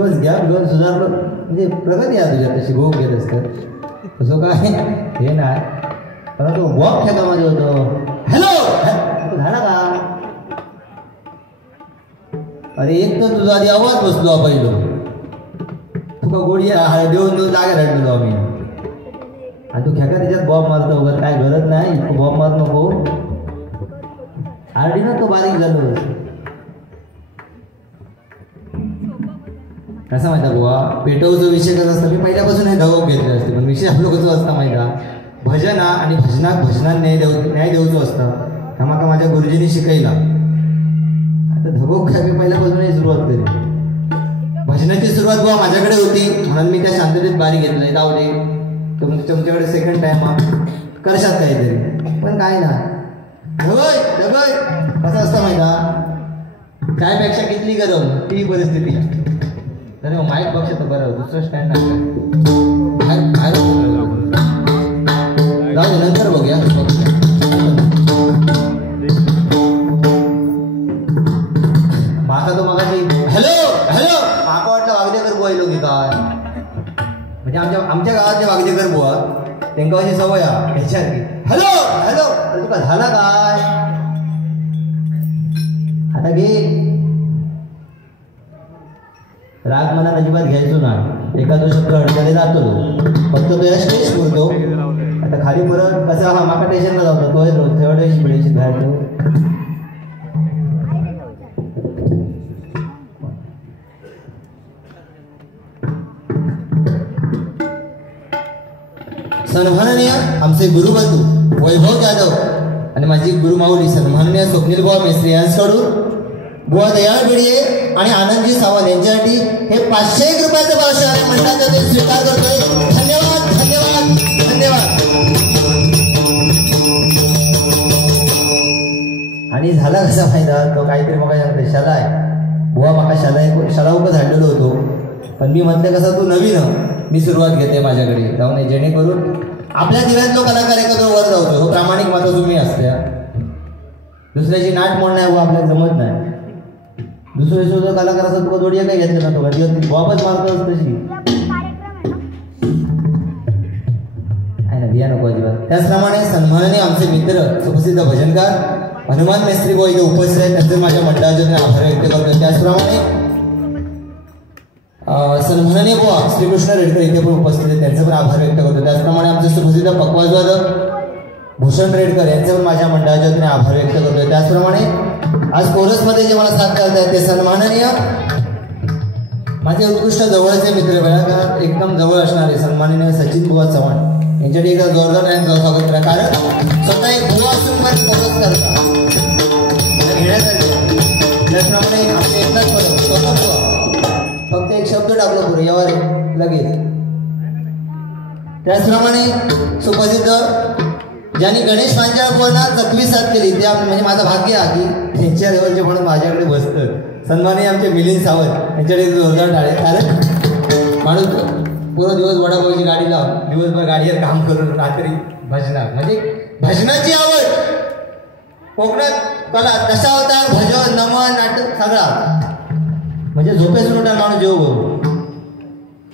दिवस गॅप घेऊन सुधारलो म्हणजे प्रगती आहे तुझ्या तशी भोग घेत असतं तसं काय हे नाही. मला तो वॉक खेळामध्ये होतो हॅलो झाला का अरे एक तर तुझा आधी आवाज बसलो पहिलो तुका गोडी देऊन देऊन जागे रडलो आम्ही आणि तू खेळा त्याच्यात बॉम्ब मारतो वगैरे काय गरज नाही बॉम्ब मार नको आरडी ना तो बारीक झालो कसा माहिती बुवा पेटवचा विषय कसा असता मी पहिल्यापासून हे धवक घेतले असते पण विषय आपलं कसं असता माहिती भजन आणि भजनात न्याय देऊचो असता हा माका माझ्या गुरुजींनी शिकवला. आता धबोक काय मी पहिल्यापासून सुरुवात केली भजनाची सुरुवात बुवा माझ्याकडे होती म्हणून मी त्या शांततेत बारी घेतलं जाऊ दे तुमच्याकडे सेकंड टाइम करशात काहीतरी पण काय ना ढगय ढगय कसं असतं माहिती त्यापेक्षा किती गरम ती परिस्थिती तर माईक बघ तर बरं दुसरं स्टँड बाहेर जाऊ नंतर बघूया माका तो मागाशी हॅलो हॅलो माका वाटलं वागदेकर बुवा येलो की काय म्हणजे आमच्या गावात जे वागदेकर बुवा त्यांना अशी सवय ह्याच्यात हॅलो हॅलो तुका झाला काय आता घे राग मनात अजिबात घ्यायचो ना एका तो शब्द अडकले जातो फक्त तो या स्टेज पुरतो. आता खाली परत कसा हा माका टेन्शनला जातो तो थर्ड शिकवायची बाहेर सन्माननीय आमचे गुरुबंधू वैभव जाधव आणि माझी गुरुमाऊली सन्माननीय स्वप्नील बुवा मेस्त्री यांच्याकडून बुवा दयाळ बिडिये आणि आनंदजी सावंत यांच्यासाठी हे 501 रुपयाचं पावशेर मंडळाचा ते स्वीकार करतोय. धन्यवाद धन्यवाद धन्यवाद. आणि झाला कसा फायदा तो काहीतरी मग शाला आहे बुवा माका शाला उभं झाडलेलो होतो पण मी म्हटलं कसं तू नवीन मी सुरुवात घेते माझ्याकडे जाऊन जेणेकरून आपल्या दिव्यातलो कलाकार एकत्र वर जाऊतो हो प्रामाणिक माता तुम्ही असत्या दुसऱ्याची नाट मोड नाही आपल्याला जमत नाही दुसरे सुद्धा कलाकार असं तुला जोडिया काही घेतलं ना तो वापस मारतोच तशी आहे ना भिया नको अजिबात. त्याचप्रमाणे सन्माननीय आमचे मित्र सुप्रसिद्ध भजनकार हनुमान मेस्त्री बुवा इथे उपस्थित आहेत त्यांचे माझ्या मंडळाचे आभार व्यक्त करतो. त्याचप्रमाणे सन्माननीय बुवा श्रीकृष्ण रेडकर इथे पण उपस्थित आहेत त्यांचे पण आभार व्यक्त करतो. त्याचप्रमाणे आमचे सुप्रसिद्ध पकवाजवादक भूषण रेडकर यांचे पण माझ्या मंडळाच्या आभार व्यक्त करतोय. त्याचप्रमाणे आज कोरसमध्ये जे मला साथ करत आहेत ते सन्माननीय माझे उत्कृष्ट जवळचे मित्र बघा का एकदम जवळ असणारे सन्माननीय सचिन बुवा चव्हाण यांच्यासाठी एकदा जोरदार टाइम स्वागत करा कारण स्वतः एक बुवा असून पण कोरस करता त्याचप्रमाणे आपले एकदाच स्वतः फक्त एक शब्द टाकलो पुढे यावर लगेच. त्याचप्रमाणे सुप्रसिद्ध ज्यांनी गणेश पांचाळपूरला 7वी साथ केली ते म्हणजे माझं भाग्य आहे की त्यांच्या लेवलचे म्हणून माझ्याकडे बसतं सन्माननीय आमचे मिलिंद सावंत यांच्याकडे जोरदार टाळे कारण माणूस पूर्ण दिवस वडापावची गाडी लाव दिवसभर गाडीवर काम करून रात्री भजनात म्हणजे भजनाची आवड कोकणात कला कसा होता भजन नमन नाटक सगळा म्हणजे झोपेसून उठा माणूस जेव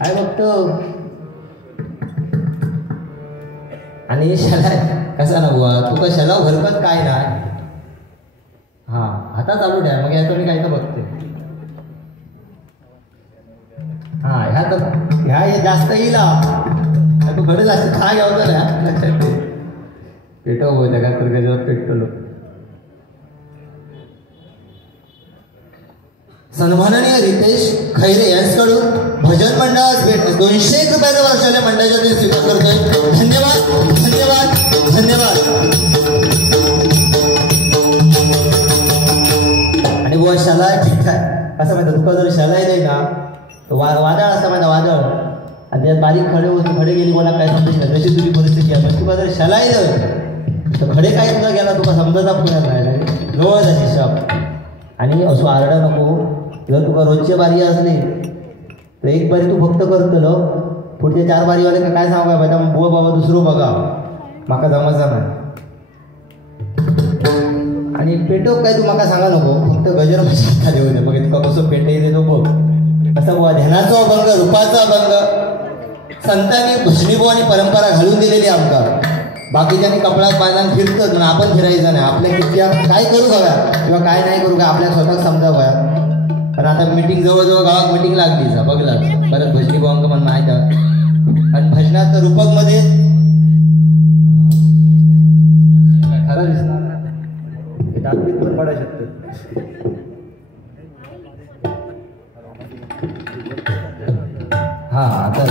काय बघतो आणि शाला कसा ना बुवा तू का शालाव घरकत काय ना हा आता चालू द्या मग याचं मी काय तर बघते हा ह्या तर ह्या जास्त येईल तू घडे जास्त खा घ्यावं ना लक्षात ते पेटव होतं का तर त्याच्यावर पेटवलो. सन्माननीय रितेश खैरे यांच्याकडून भजन मंडळास भेट 201 रुपयाचा वर्षाच्या मंडळाच्या ते स्वीकार करतोय. धन्यवाद धन्यवाद धन्यवाद. आणि बुवा शाला ठीक आहे असं म्हणतात तुका जर शाला येते ना वादळ असं म्हणतात वादळ आणि त्यात बारीक खडे होते खडे गेली कोणा काय समजू शकत तशी तुझी परिस्थिती आहे पण तुका जर शाला येतं तर खडे काय तुला गेला तुका समजता पुण्यात राहिला जवळ जाते शॉप आणि असं आरडा नको. जर तुका रोजची बारी असली तर एक बारी तू फक्त करतलो पुढच्या 4 बारीवाले का काय सांगा पाहिजे बुवा बाबा दुसरं बघा माका जमाचा नाही आणि पेटो काय तू माका सांगा नको फक्त गजर खाली होते बघ तुका कसं पेटे येते तो बघ असं बुवा ध्यानाचा अभंग, रूपाचा अभंग संतांनी भजनीबुवानी परंपरा घालून दिलेली आमका. बाकीच्यांनी कपड्यात बांधून फिरतात म्हणून आपण फिरायचं नाही. आपल्या किती काय करू बघा किंवा काय नाही करू का आपल्या स्वतःच समजा बघा. कारण आता मीटिंग जवळजवळ गावात मीटिंग लागली जा बघला परत भजनीबुवांक मला माहीत आहे. आणि भजनात रूपक मध्ये खरं दिसणार दाखवीत पण पडू शकतो. हा आता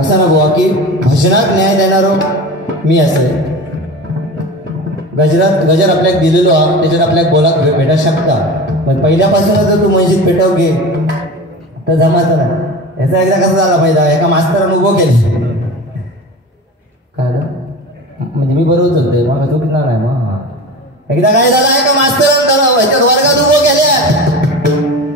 असं ना बुवा की भजनात न्याय देणारो मी असे गजर आपल्याक दिलेलो हा त्याच्यात आपल्याक बोलाक भेटा शकता. पण पहिल्यापासूनच जर तू मनशीत पेटव घे तर जमायचं नाही. याचा एकदा कसं झाला पाहिजे एका मास्तरानं उभं केले काय म्हणजे मी बरोबर चालतोय मग चुकणार नाही. मग एकदा काय झालं एका मास्तरानं वर्गात उभं केले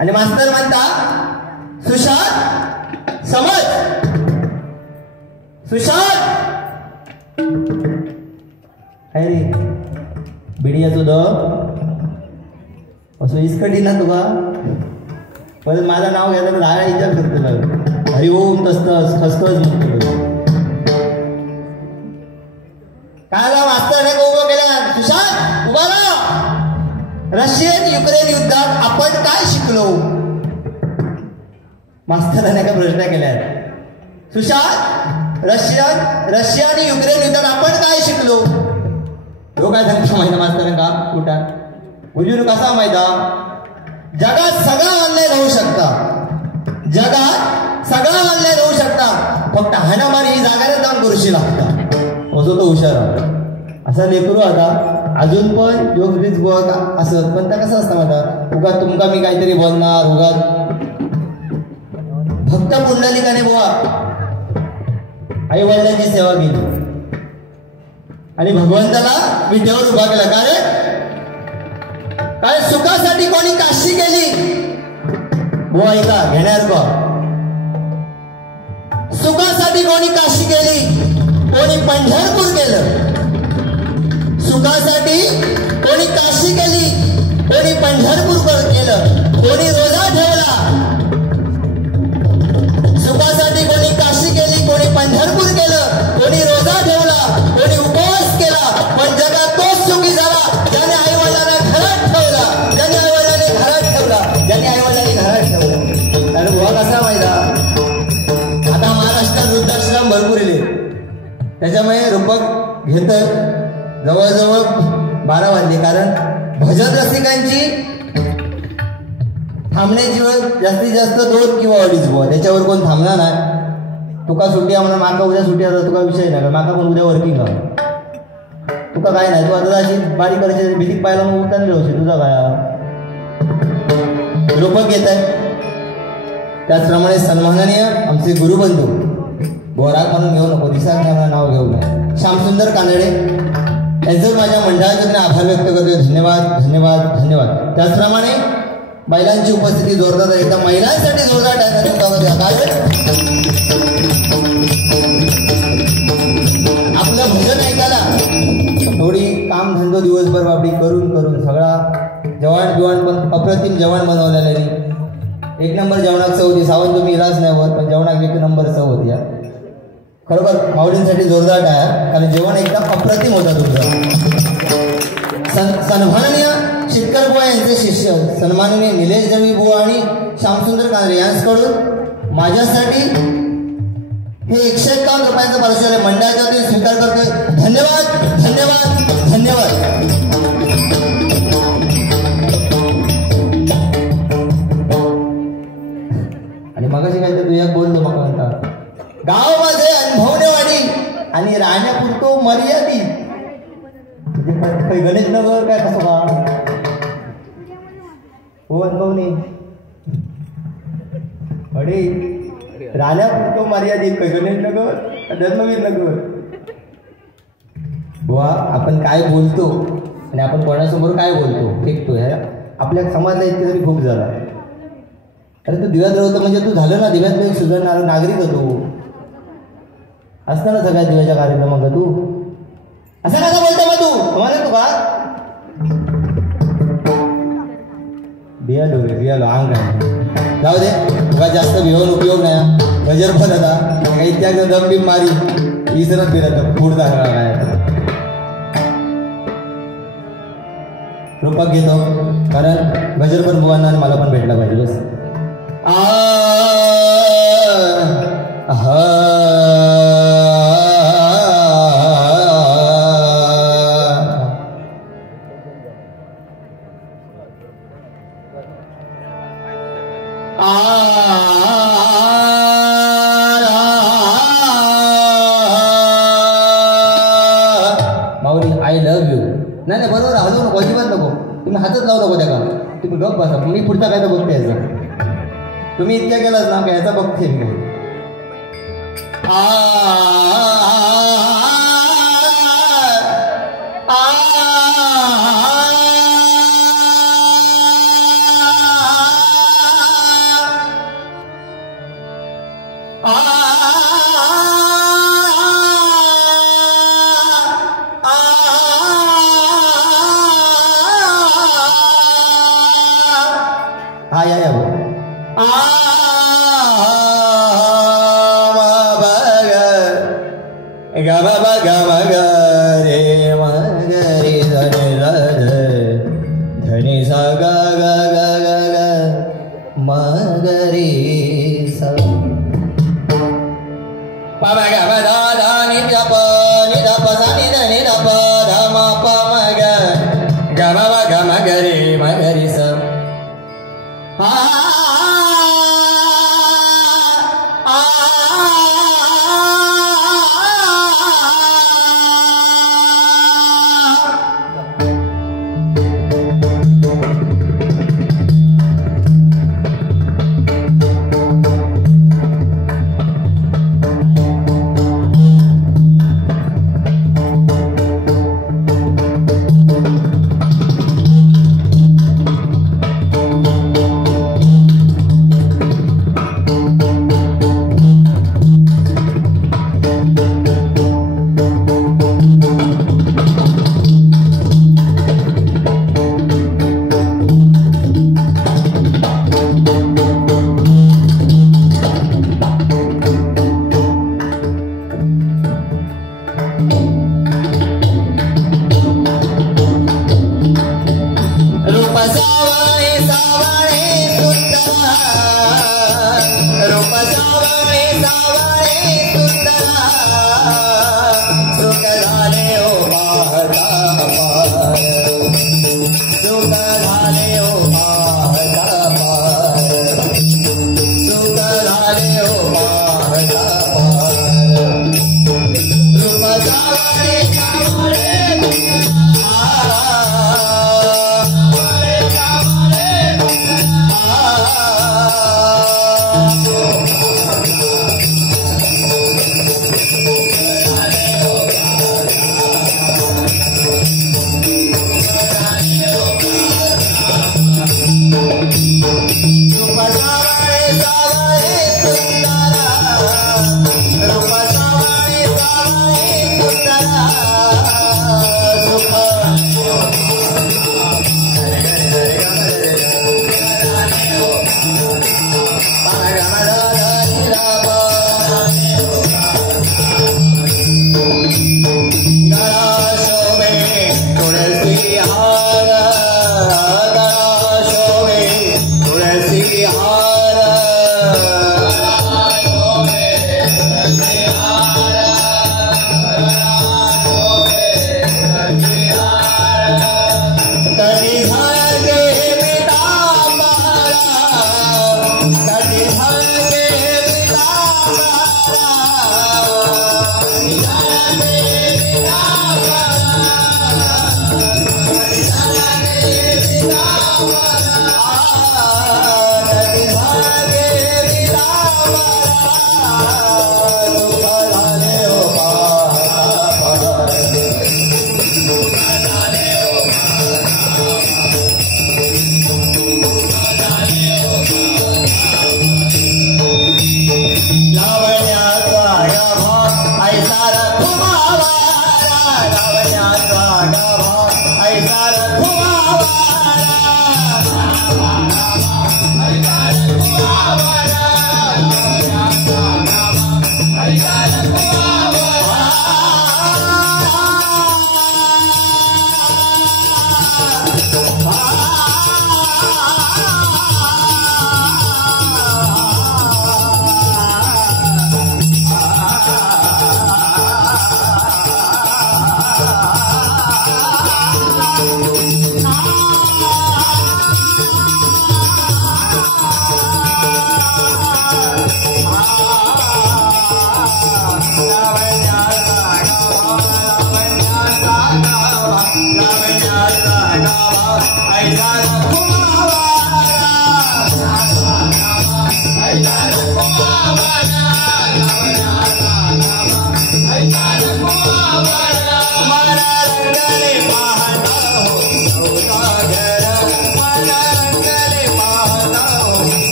आणि मास्तर म्हणता सुशांत समज सुशांत काय रे बिडियाचो द असं इसकटी ना तुका परत माझं नाव घ्यायला तर दहा विचार करतो हरी ओम तस्तस खसखस काय मास्तर उभं केलं. सुशांत उभा राहा. रशियन युक्रेन युद्धात आपण काय शिकलो. मास्तराने काय प्रश्न केल्या. सुशांत रशिया आणि युक्रेन युद्धात आपण काय शिकलो. तो काय सांगतो माहिती मास्तरांना का कुठं उजून कसा माहिता जगात सगळं ऑनलाईन होऊ शकता. जगात सगळं ऑनलाईन होऊ शकता फक्त हाणामारी ही जागाने जाऊन करूशी लागता. असं तो हुशार असा लेकरू आता अजून पण योगरीच बुवा असत. पण त्या कसं असतं माहिती उगा तुमका मी काहीतरी बोलणार उगा भक्त पुंडलिकाने बुवा आई वडिलांची सेवा केली आणि भगवंताला विठेवर उभा केला. काय सुखासाठी कोणी काशी केली बुवा ऐका घेणार का. सुखासाठी कोणी काशी केली कोणी पंढरपूर केलं. सुखासाठी कोणी काशी केली कोणी पंढरपूर केलं. कोणी रोजा ठेवला. सुखासाठी कोणी काशी केली कोणी पंढरपूर केलं. कोणी रोजा ठेवला कोणी उपवास केला. पण जगात तोच सुखी झाला ज्याने आई वडिलांना घरात ठेवला. ज्याने आई वडिलांनी घरात ठेवला. ज्याने आई वडिलांनी घरात ठेवलं. आणि बुवा कसा माहिती आता महाराष्ट्रात वृद्धाश्रम भरपूर येले त्याच्यामुळे रूपक घेत जवळजवळ 12 वाजले. कारण भजन रसिकांची थांबण्याची वेळ जास्तीत जास्त 2 किंवा 2:30 बुवा त्याच्यावर कोण थांबणार नाही. तुका सुट्टी म्हणून माका उद्या सुट्टी आता तुका विषय नाही माका पण उद्या वर्किंग आहे. तुका काय नाही तू आता अशी बारीक करायची भीतीक पाहिला मग उतारले होते तुझा काय रूपक येत आहे. त्याचप्रमाणे सन्माननीय आमचे गुरुबंधू बोराक म्हणून घेऊ नको दिसाक नाही नाव घेऊ नये श्यामसुंदर कानडे यांचं माझ्या मंडळाकडून आभार व्यक्त करतो. धन्यवाद धन्यवाद धन्यवाद. त्याचप्रमाणे महिलांची उपस्थिती जोरदार आहे. एकदा महिलांसाठी जोरदार आपलं भजन ऐकायला थोडी काम धंदो दिवसभर बाबडी करून सगळा जेवण पण अप्रतिम जेवण बनवलेलं. 1 नंबर जेवणात चव होती. सावंत तुम्ही इलाज नाही होत पण जेवणात 1 नंबर चव होती. खरोखर माऊलींसाठी जोरदार टाळ्या कारण जेवण एकदम अप्रतिम होतं तुमचं. सन्माननीय शेतकर बुवा यांचे शिष्य सन्माननीय निलेश दळवी बुवा आणि श्यामसुंदर कांद्रे यांच्याकडून माझ्यासाठी हे 151 रुपयाचं पारितोषिक मंडळाच्या वतीने स्वीकार करतोय. धन्यवाद धन्यवाद धन्यवाद. आणि मगाशी काय तर तुझ्या बोललो मग म्हणता गावामध्ये अनुभवनेवाडी आणि राहण्यापुरतो मर्यादित काही गणेश नगर काय कसं का हो अनुभवने अडे राहण्यापुरतो मर्यादित काही गणेश नगर धर्मवीर नगर बुवा आपण काय बोलतो आणि आपण कोणासमोर काय बोलतो फेकतो ह्या आपल्या समाजाला इतके तरी खूप झाला. अरे तू दिव्यात राहतो म्हणजे तू झालं ना दिव्यात एक सुधारणारा नागरिक होतो असताना सगळ्या दिव्याच्या कार्यक्रमात तू असं कसा बोलतो मग तू मला तू का बियालो अंग आहे जाऊ दे तुला जास्त भिवून उपयोग नाही गजर पण आता काही त्याग दम बिम मारी इसरत फिरत पुढचा काय रूपात घेतो कारण गजर पण बुवांना आणि मला पण भेटला पाहिजे बस माऊली आय लव्ह यू नाही नाही बरोबर हलवू नको अजिबात नको तुम्ही हातच लावू नको त्या का तुम्ही गप बसा मी पुढचा काय तर बघते याचा तुम्ही इतक्या केलाच ना काय याचा बघते मी या धनी सा ग ग ग ग ग मगरी सा पा ग ग दा दा नि द प सा नि द ध म प म ग ग म ग रे सा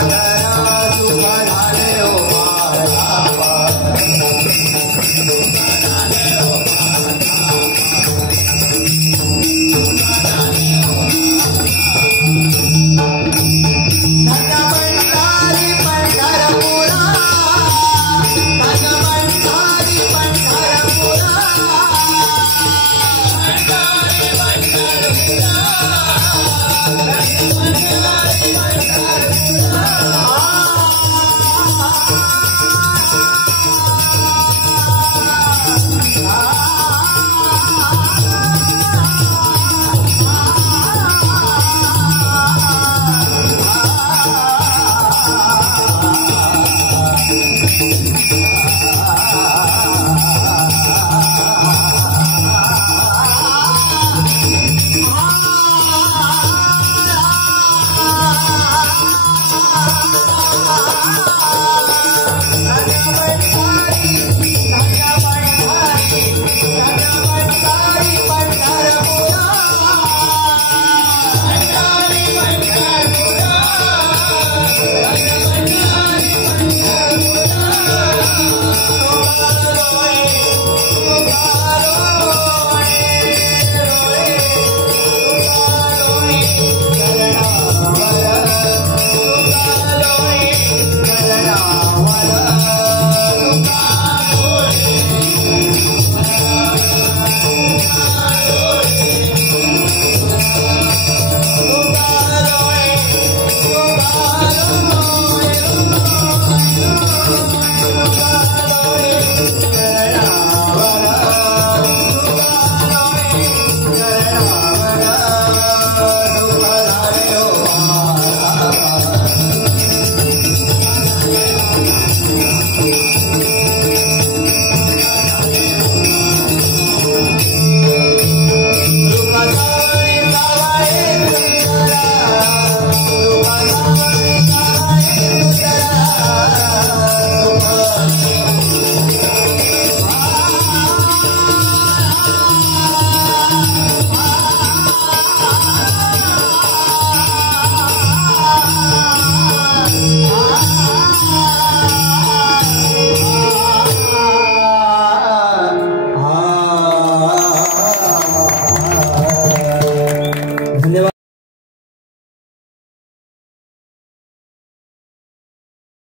रंगले